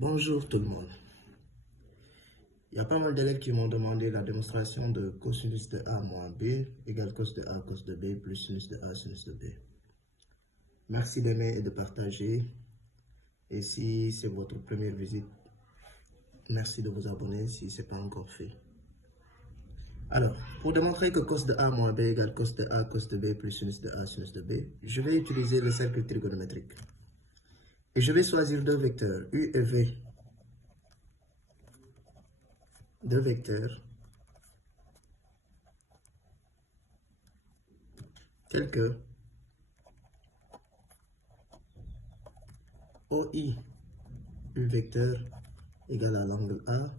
Bonjour tout le monde. Il y a pas mal d'élèves qui m'ont demandé la démonstration de cosinus de A moins B égale cos de A cos de B plus sinus de A sinus de B. Merci d'aimer et de partager. Et si c'est votre première visite, merci de vous abonner si ce n'est pas encore fait. Alors, pour démontrer que cos de A moins B égale cos de A cos de B plus sinus de A sinus de B, je vais utiliser le cercle trigonométrique. Et je vais choisir deux vecteurs, U et V. Deux vecteurs tels que OI, U vecteur égale à l'angle A,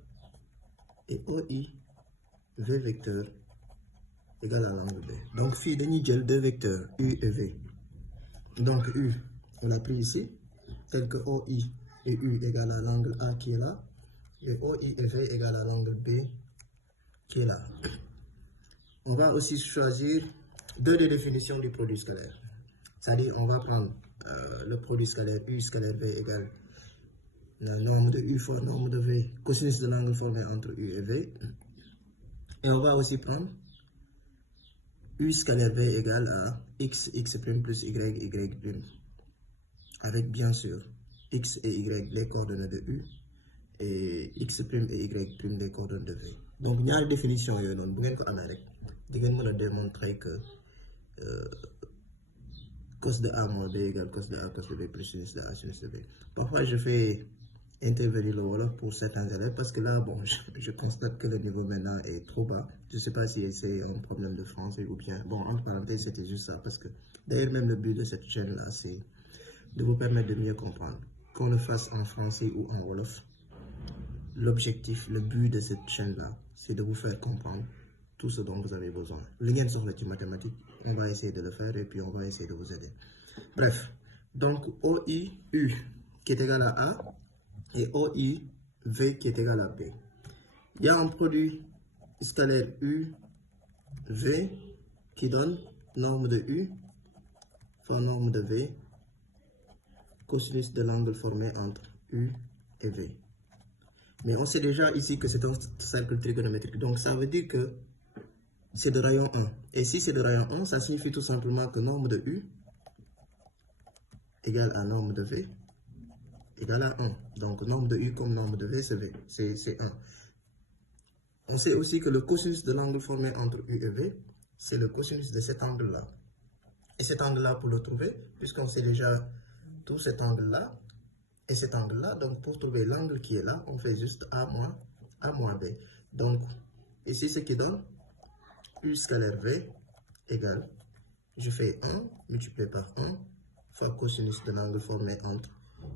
et OI, V vecteur égale à l'angle B. Donc, ici, nous avons deux vecteurs, U et V. Donc, U, on l'a pris ici, tel que OI et U égale à l'angle A qui est là, et OI et V égale à l'angle B qui est là. On va aussi choisir deux des définitions du produit scalaire. C'est-à-dire, on va prendre le produit scalaire U scalaire V égale la norme de U fois norme de V, cosinus de l'angle formé entre U et V. Et on va aussi prendre U scalaire V égale à x prime plus y prime. Avec bien sûr x et y les coordonnées de U et x prime et y prime les coordonnées de V. Donc, il y a une définition, vous pouvez démontrer que cos de A moins B égale cos de A cos de B plus sinus de A sinus de B. Parfois, je fais intervenir le Wolof pour certains élèves parce que là, bon, je constate que le niveau maintenant est trop bas. Je ne sais pas si c'est un problème de français ou bien, bon, entre parenthèses, c'était juste ça parce que d'ailleurs, même le but de cette chaîne-là, c'est de vous permettre de mieux comprendre. Qu'on le fasse en français ou en Wolof, l'objectif, le but de cette chaîne-là, c'est de vous faire comprendre tout ce dont vous avez besoin. L'ingénieur sur les mathématiques, on va essayer de le faire et puis on va essayer de vous aider. Bref, donc OI, U qui est égal à A et OI, V qui est égal à B. Il y a un produit scalaire U, V qui donne norme de U fois norme de V, cosinus de l'angle formé entre U et V. Mais on sait déjà ici que c'est un cercle trigonométrique. Donc, ça veut dire que c'est de rayon 1. Et si c'est de rayon 1, ça signifie tout simplement que norme de U égale à norme de V égale à 1. Donc, norme de U comme norme de V, c'est 1. On sait aussi que le cosinus de l'angle formé entre U et V, c'est le cosinus de cet angle-là. Et cet angle-là, pour le trouver, puisqu'on sait déjà tout cet angle-là, et cet angle-là, donc pour trouver l'angle qui est là, on fait juste A moins B. Donc, ici, ce qui donne U scalaire V égale, je fais 1 multiplié par 1 fois cosinus de l'angle formé entre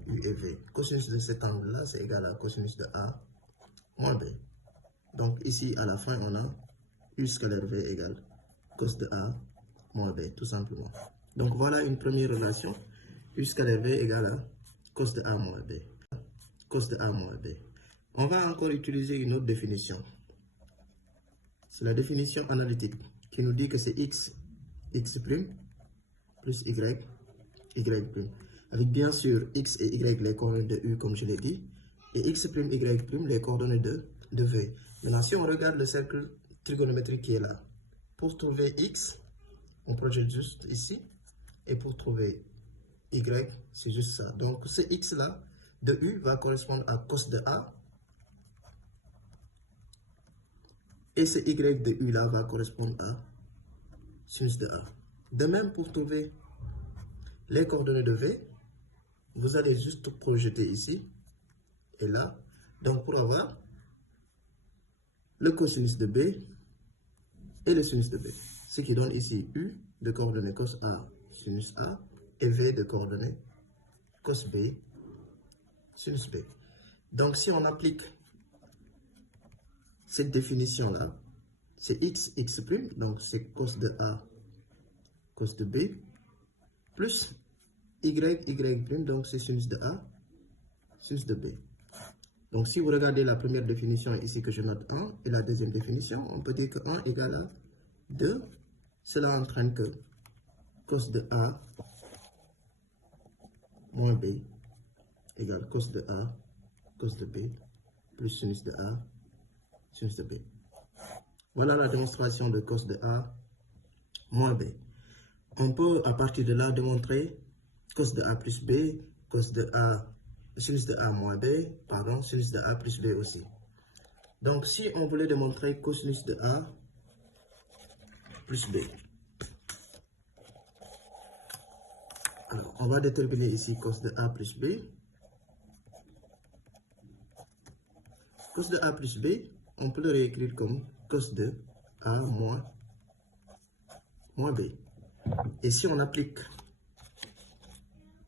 U et V. Cosinus de cet angle-là, c'est égal à cosinus de A moins B. Donc, ici, à la fin, on a U scalaire V égale cos de A moins B, tout simplement. Donc, voilà une première relation. U scalaire V égale à cos de A moins B. Cos de A moins B. On va encore utiliser une autre définition. C'est la définition analytique qui nous dit que c'est x prime plus y prime. Avec bien sûr x et y les coordonnées de U comme je l'ai dit, et x prime, y prime les coordonnées de V. Maintenant, si on regarde le cercle trigonométrique qui est là, pour trouver x, on projette juste ici, et pour trouver y, c'est juste ça. Donc, ce x-là de U va correspondre à cos de A, et ce y de U là va correspondre à sinus de A. De même, pour trouver les coordonnées de V, vous allez juste projeter ici et là. Donc, pour avoir le cosinus de B et le sinus de B. Ce qui donne ici U de coordonnées cos A, sinus A, et V de coordonnées cos B, sinus B. Donc, si on applique cette définition-là, c'est x prime, donc c'est cos de A, cos de B, plus y prime, donc c'est sinus de A, sinus de B. Donc, si vous regardez la première définition ici que je note 1 et la deuxième définition, on peut dire que 1 égale à 2. Cela entraîne que cos de A moins B égale cos de A cos de B, plus sinus de A, sinus de B. Voilà la démonstration de cos de A moins B. On peut à partir de là démontrer cos de A plus B, cos de A, sinus de A moins B, pardon, sinus de A plus B aussi. Donc si on voulait démontrer cosinus de A plus B, alors on va déterminer ici cos de A plus B. Cos de A plus B, on peut le réécrire comme cos de A moins B. Et si on applique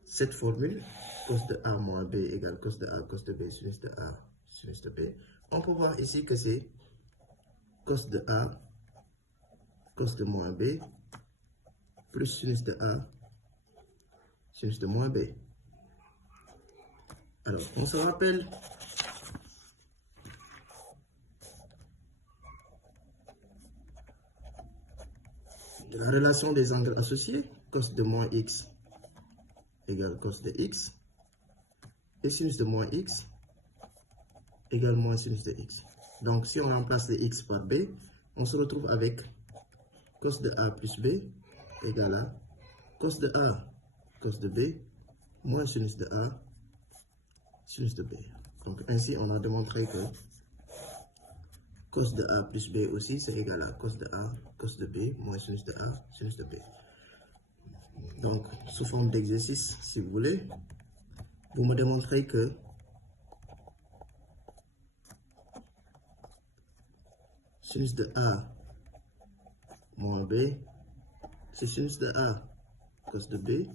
cette formule, cos de A moins B égale cos de A, cos de B, sinus de A, sinus de B, on peut voir ici que c'est cos de A, cos de moins B, plus sinus de A, sinus de moins B. Alors, on se rappelle de la relation des angles associés, cos de moins x égale cos de x, et sinus de moins x égale moins sinus de x. Donc, si on remplace le x par b, on se retrouve avec cos de A plus B égale à cos de A, cos de B, moins sinus de A, sinus de B. Donc, ainsi, on a démontré que cos de A plus B aussi, c'est égal à cos de A, cos de B, moins sinus de A, sinus de B. Donc, sous forme d'exercice, si vous voulez, vous me démontrez que sinus de A moins B, c'est sinus de A, cos de B,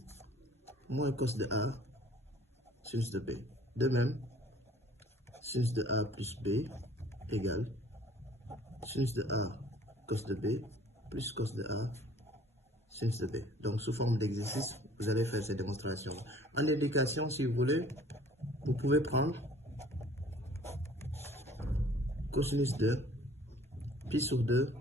moins cos de A, sinus de B. De même, sinus de A plus B égale sinus de A, cos de B, plus cos de A, sinus de B. Donc, sous forme d'exercice, vous allez faire ces démonstrations. En indication, si vous voulez, vous pouvez prendre cosinus de pi sur 2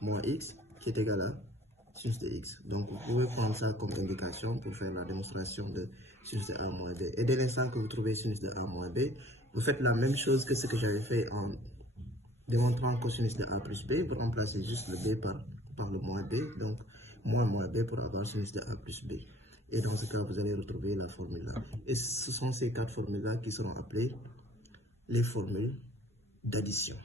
moins x qui est égal à sinus de x. Donc, vous pouvez prendre ça comme indication pour faire la démonstration de sinus de A moins B. Et dès l'instant que vous trouvez sinus de A moins B, vous faites la même chose que ce que j'avais fait en démontrant cosinus de A plus B. Vous remplacez juste le B par le moins B. Donc, moins B pour avoir sinus de A plus B. Et dans ce cas, vous allez retrouver la formule là. Et ce sont ces quatre formules là qui seront appelées les formules d'addition.